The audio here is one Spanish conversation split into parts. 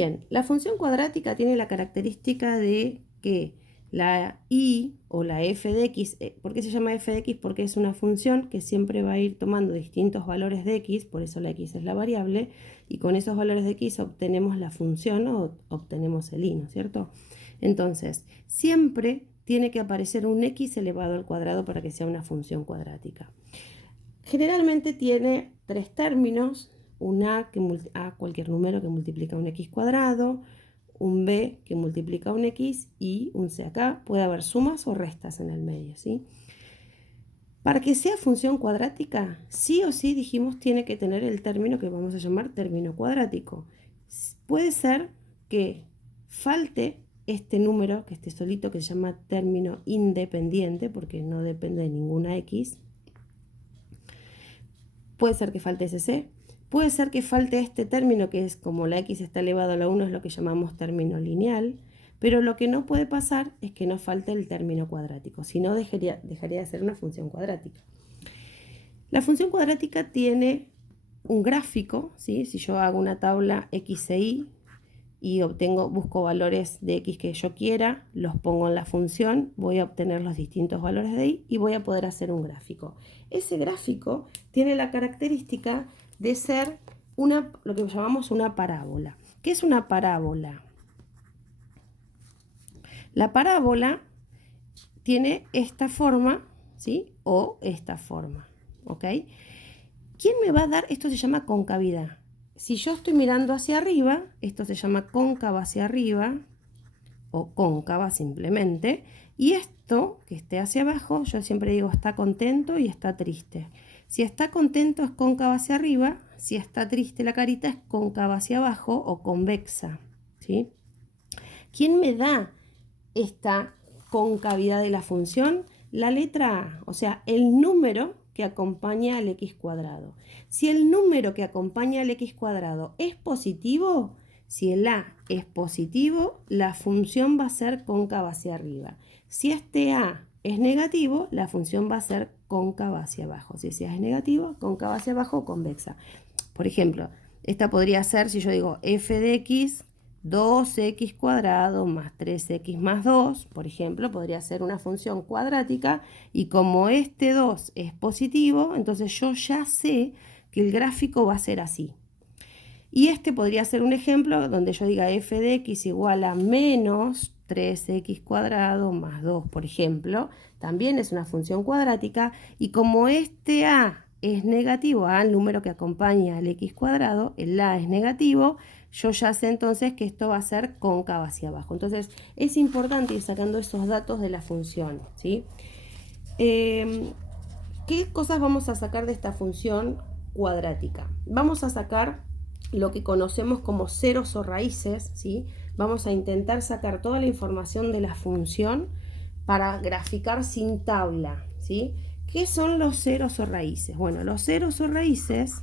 Bien, la función cuadrática tiene la característica de que la y o la f de x, ¿por qué se llama f de x? Porque es una función que siempre va a ir tomando distintos valores de x, por eso la x es la variable, y con esos valores de x obtenemos la función o obtenemos el y, ¿no es cierto? Entonces, siempre tiene que aparecer un x elevado al cuadrado para que sea una función cuadrática. Generalmente tiene tres términos, un a, cualquier número que multiplica un x cuadrado, un b que multiplica un x y un c. Acá puede haber sumas o restas en el medio, ¿sí? Para que sea función cuadrática, sí o sí dijimos tiene que tener el término que vamos a llamar término cuadrático. Puede ser que falte este número, que esté solito, que se llama término independiente, porque no depende de ninguna x. Puede ser que falte ese c. Puede ser que falte este término, que es como la x está elevado a la 1, es lo que llamamos término lineal. Pero lo que no puede pasar es que no falte el término cuadrático, si no dejaría de ser una función cuadrática. La función cuadrática tiene un gráfico, ¿sí? Si yo hago una tabla x e y busco valores de x que yo quiera, los pongo en la función, voy a obtener los distintos valores de y voy a poder hacer un gráfico. Ese gráfico tiene la característica de ser lo que llamamos una parábola. ¿Qué es una parábola? La parábola tiene esta forma, ¿sí? O esta forma, ¿ok? ¿Quién me va a dar? Esto se llama concavidad. Si yo estoy mirando hacia arriba, esto se llama cóncava hacia arriba, o cóncava simplemente, y esto que esté hacia abajo, yo siempre digo está contento y está triste. Si está contento es cóncava hacia arriba, si está triste la carita es cóncava hacia abajo o convexa, ¿sí? ¿Quién me da esta concavidad de la función? La letra A, o sea, el número que acompaña al x cuadrado. Si el número que acompaña al x cuadrado es positivo, si el a es positivo, la función va a ser cóncava hacia arriba. Si este a es negativo, la función va a ser cóncava hacia abajo. Si ese a es negativo, cóncava hacia abajo o convexa. Por ejemplo, esta podría ser, si yo digo f de x, 2x cuadrado más 3x más 2, por ejemplo, podría ser una función cuadrática, y como este 2 es positivo, entonces yo ya sé que el gráfico va a ser así. Y este podría ser un ejemplo donde yo diga f de x igual a menos 3x cuadrado más 2, por ejemplo. También es una función cuadrática, y como este a es negativo al número que acompaña al x cuadrado, el a es negativo, yo ya sé entonces que esto va a ser cóncava hacia abajo. Entonces es importante ir sacando esos datos de la función, ¿sí? ¿Qué cosas vamos a sacar de esta función cuadrática? Vamos a sacar lo que conocemos como ceros o raíces, ¿sí? Vamos a intentar sacar toda la información de la función para graficar sin tabla, ¿sí? ¿Qué son los ceros o raíces? Bueno, los ceros o raíces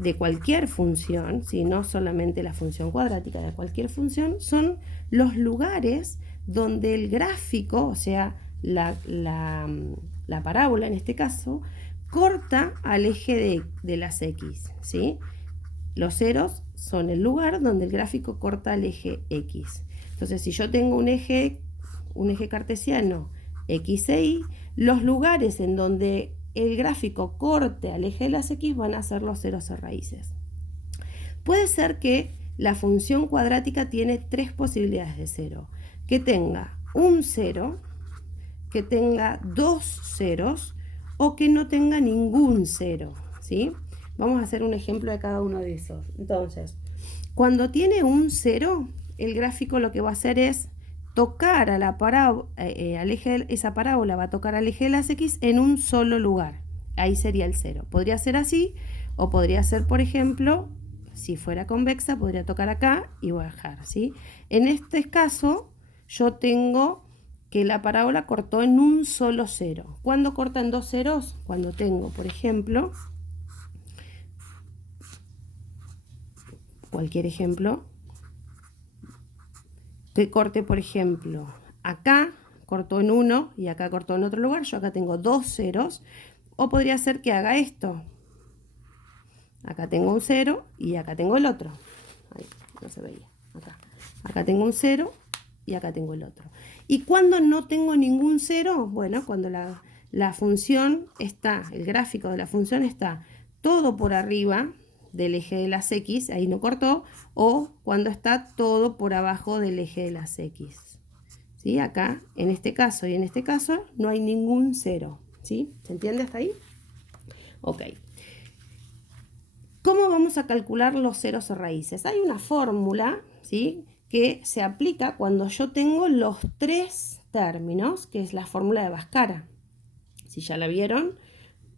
de cualquier función, ¿sí? No solamente la función cuadrática, de cualquier función, son los lugares donde el gráfico, o sea, la parábola en este caso, corta al eje de las x, ¿sí? Los ceros son el lugar donde el gráfico corta al eje x. Entonces, si yo tengo un eje cartesiano x e y, los lugares en donde el gráfico corte al eje de las x van a ser los ceros o raíces. Puede ser que la función cuadrática tiene tres posibilidades de cero: que tenga un cero, que tenga dos ceros o que no tenga ningún cero, ¿sí? Vamos a hacer un ejemplo de cada uno de esos. Entonces, cuando tiene un cero, el gráfico lo que va a hacer es tocar a la al eje, esa parábola va a tocar al eje de las x en un solo lugar. Ahí sería el cero. Podría ser así, o podría ser, por ejemplo, si fuera convexa, podría tocar acá y bajar, ¿sí? En este caso, yo tengo que la parábola cortó en un solo cero. ¿Cuándo corta en dos ceros? Cuando tengo, por ejemplo, cualquier ejemplo, que corte, por ejemplo, acá cortó en 1 y acá cortó en otro lugar, yo acá tengo dos ceros, o podría ser que haga esto. Acá tengo un cero y acá tengo el otro. Ahí, no se veía. Acá tengo un 0 y acá tengo el otro. ¿Y cuando no tengo ningún 0? Bueno, cuando la función está, el gráfico de la función está todo por arriba del eje de las X, ahí no cortó, o cuando está todo por abajo del eje de las X. ¿Sí? Acá, en este caso y en este caso, no hay ningún 0. ¿Sí? ¿Se entiende hasta ahí? Ok. ¿Cómo vamos a calcular los ceros o raíces? Hay una fórmula, ¿sí?, que se aplica cuando yo tengo los tres términos, que es la fórmula de Bhaskara. Si ya la vieron,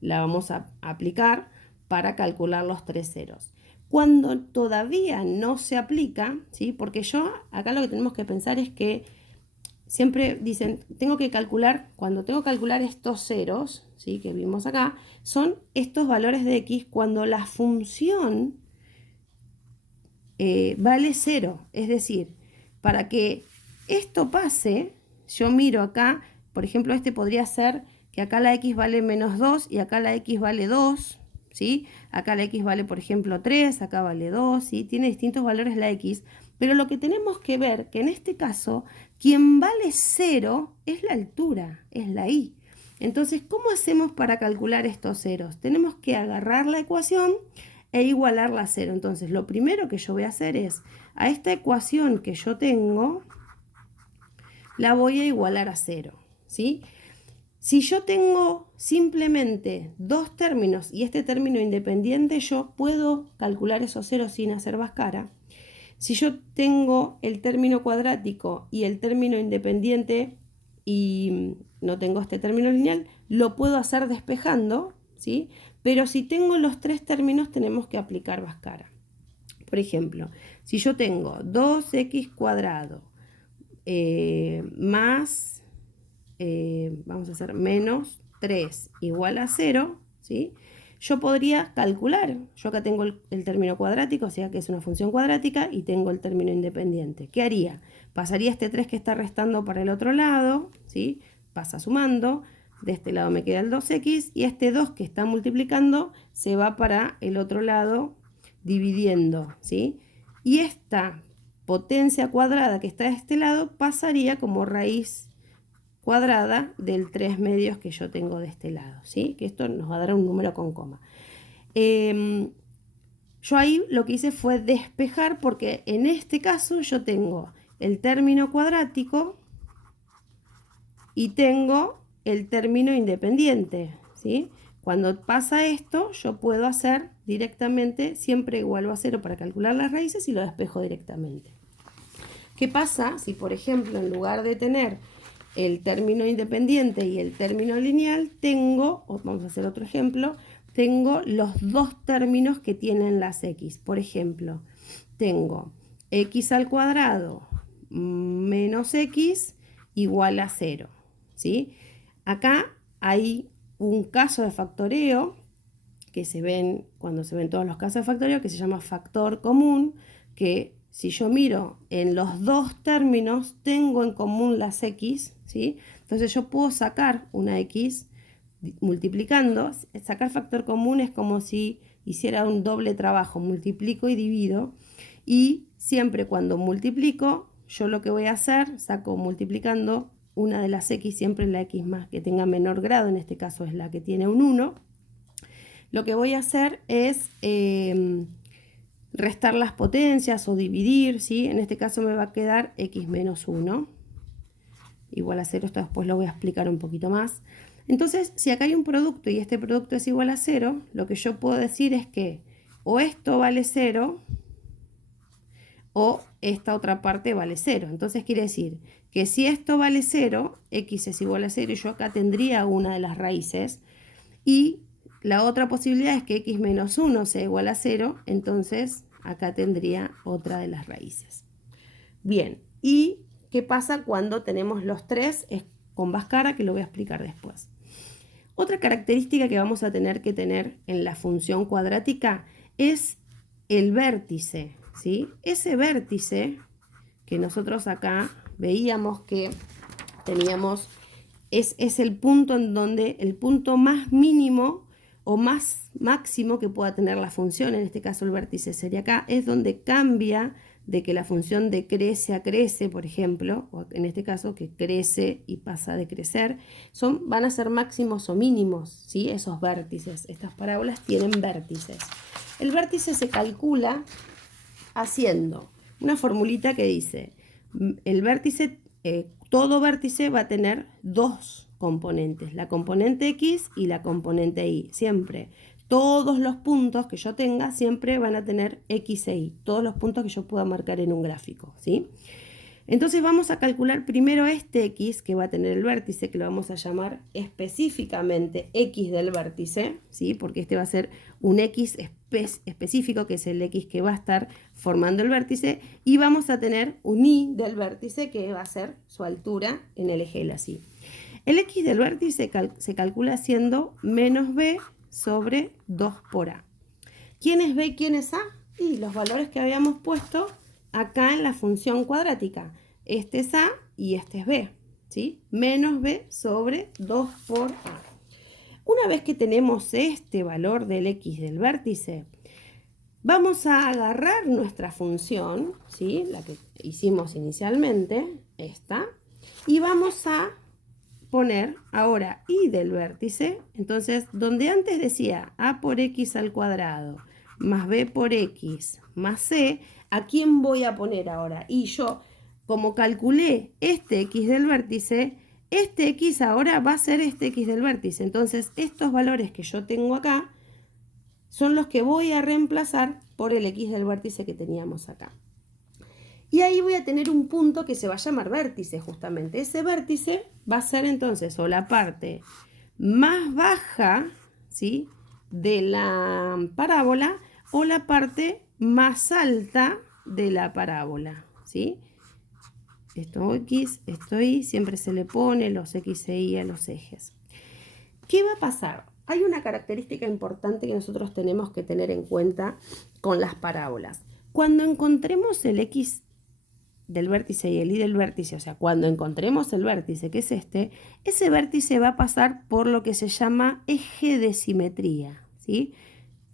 la vamos a aplicar para calcular los tres ceros. Cuando todavía no se aplica, ¿sí?, porque acá lo que tenemos que pensar es que siempre dicen, cuando tengo que calcular estos ceros, ¿sí?, que vimos acá, son estos valores de X cuando la función vale 0. Es decir, para que esto pase, yo miro acá, por ejemplo, este podría ser que acá la X vale menos 2 y acá la X vale 2, ¿sí? Acá la X vale, por ejemplo, 3, acá vale 2, ¿sí? Tiene distintos valores la X, pero lo que tenemos que ver que en este caso, quien vale 0 es la altura, es la Y. Entonces, ¿cómo hacemos para calcular estos ceros? Tenemos que agarrar la ecuación e igualarla a 0. Entonces, lo primero que yo voy a hacer es, a esta ecuación que yo tengo, la voy a igualar a 0, ¿sí? Si yo tengo simplemente dos términos y este término independiente, yo puedo calcular esos ceros sin hacer Bhaskara. Si yo tengo el término cuadrático y el término independiente y no tengo este término lineal, lo puedo hacer despejando, ¿sí? Pero si tengo los tres términos, tenemos que aplicar Bhaskara. Por ejemplo, si yo tengo 2x cuadrado más, vamos a hacer menos 3 igual a 0, ¿sí?, yo podría calcular, yo acá tengo el término cuadrático, o sea que es una función cuadrática, y tengo el término independiente. ¿Qué haría? Pasaría este 3 que está restando para el otro lado, ¿sí?, pasa sumando, de este lado me queda el 2x, y este 2 que está multiplicando se va para el otro lado dividiendo, ¿sí? Y esta potencia cuadrada que está de este lado pasaría como raíz cuadrada del 3 medios que yo tengo de este lado, ¿sí? Que esto nos va a dar un número con coma. Yo ahí lo que hice fue despejar, porque en este caso yo tengo el término cuadrático y tengo el término independiente, ¿sí? Cuando pasa esto, yo puedo hacer directamente, siempre igual a 0 para calcular las raíces, y lo despejo directamente. ¿Qué pasa si, por ejemplo, en lugar de tener el término independiente y el término lineal, vamos a hacer otro ejemplo, tengo los dos términos que tienen las X? Por ejemplo, tengo X al cuadrado menos X igual a 0, ¿sí? Acá hay un caso de factoreo que se ven cuando se ven todos los casos de factoreo, que se llama factor común, que si yo miro en los dos términos, tengo en común las X, ¿sí? Entonces yo puedo sacar una X multiplicando. Sacar factor común es como si hiciera un doble trabajo, multiplico y divido, y siempre cuando multiplico, yo lo que voy a hacer, saco multiplicando una de las X, siempre la X más que tenga menor grado, en este caso es la que tiene un 1, lo que voy a hacer es restar las potencias o dividir, ¿sí? En este caso me va a quedar X menos 1 igual a 0, esto después lo voy a explicar un poquito más. Entonces, si acá hay un producto y este producto es igual a 0, lo que yo puedo decir es que o esto vale 0 o esta otra parte vale 0. Entonces quiere decir que si esto vale 0, X es igual a 0, y yo acá tendría una de las raíces, y la otra posibilidad es que X menos 1 sea igual a 0, entonces acá tendría otra de las raíces. Bien, ¿y qué pasa cuando tenemos los tres? Es con Bhaskara, que lo voy a explicar después. Otra característica que vamos a tener que tener en la función cuadrática es el vértice, ¿sí? Ese vértice que nosotros acá veíamos que teníamos, es el punto en donde, el punto más mínimo o más máximo que pueda tener la función, en este caso el vértice sería acá, es donde cambia de que la función decrece a crece, por ejemplo, o en este caso que crece y pasa a decrecer, van a ser máximos o mínimos, ¿sí? Esos vértices. Estas parábolas tienen vértices. El vértice se calcula haciendo una formulita que dice, el vértice, todo vértice va a tener dos componentes, la componente X y la componente Y, siempre. Todos los puntos que yo tenga siempre van a tener X e Y, todos los puntos que yo pueda marcar en un gráfico, ¿sí? Entonces vamos a calcular primero este X que va a tener el vértice, que lo vamos a llamar específicamente X del vértice, ¿sí? Porque este va a ser un X específico, que es el X que va a estar formando el vértice, y vamos a tener un Y del vértice, que va a ser su altura en el eje de la Y. El X del vértice se calcula siendo menos B sobre 2 por A. ¿Quién es B y quién es A? Y los valores que habíamos puesto acá en la función cuadrática. Este es A y este es B, ¿sí? Menos B sobre 2 por A. Una vez que tenemos este valor del X del vértice, vamos a agarrar nuestra función, ¿sí? La que hicimos inicialmente, esta, y vamos a poner ahora Y del vértice. Entonces, donde antes decía A por X al cuadrado más B por X más C, ¿a quién voy a poner ahora? Y yo, como calculé este X del vértice, este X ahora va a ser este X del vértice. Entonces, estos valores que yo tengo acá son los que voy a reemplazar por el X del vértice que teníamos acá. Y ahí voy a tener un punto que se va a llamar vértice, justamente. Ese vértice va a ser entonces o la parte más baja, ¿sí?, de la parábola, o la parte más alta de la parábola, ¿sí? Esto X, esto Y, siempre se le pone los X e Y a los ejes. ¿Qué va a pasar? Hay una característica importante que nosotros tenemos que tener en cuenta con las parábolas. Cuando encontremos el X del vértice y el Y del vértice, o sea, cuando encontremos el vértice, que es ese vértice va a pasar por lo que se llama eje de simetría, ¿sí?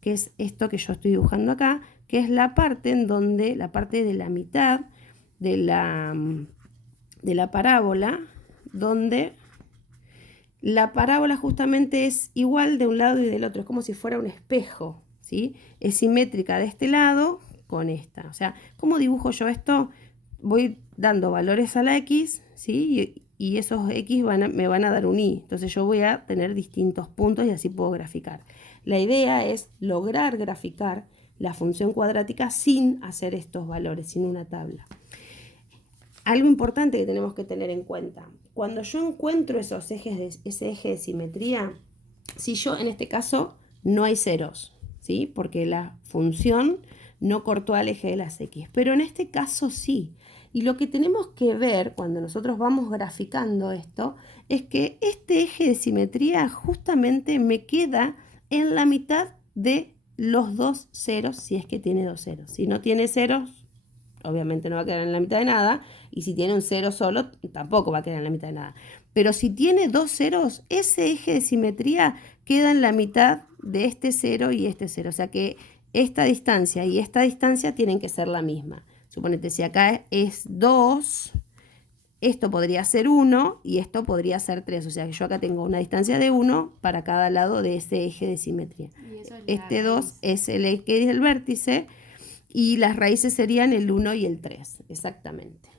Que es esto que yo estoy dibujando acá, que es la parte en donde, la parte de la mitad de la parábola, donde la parábola justamente es igual de un lado y del otro, es como si fuera un espejo, ¿sí? Es simétrica de este lado con esta. O sea, ¿cómo dibujo yo esto? Voy dando valores a la X, ¿sí? Y esos X me van a dar un Y. Entonces yo voy a tener distintos puntos y así puedo graficar. La idea es lograr graficar la función cuadrática sin hacer estos valores, sin una tabla. Algo importante que tenemos que tener en cuenta. Cuando yo encuentro ese eje de simetría, si yo en este caso no hay ceros, ¿sí? Porque la función no cortó al eje de las X, pero en este caso sí. Y lo que tenemos que ver cuando nosotros vamos graficando esto es que este eje de simetría justamente me queda en la mitad de los dos ceros, si es que tiene dos ceros. Si no tiene ceros, obviamente no va a quedar en la mitad de nada, y si tiene un cero solo, tampoco va a quedar en la mitad de nada. Pero si tiene dos ceros, ese eje de simetría queda en la mitad de este cero y este cero. O sea que esta distancia y esta distancia tienen que ser la misma. Suponete, si acá es 2, esto podría ser 1 y esto podría ser 3. O sea que yo acá tengo una distancia de 1 para cada lado de ese eje de simetría. Este 2 es el eje del vértice y las raíces serían el 1 y el 3, exactamente.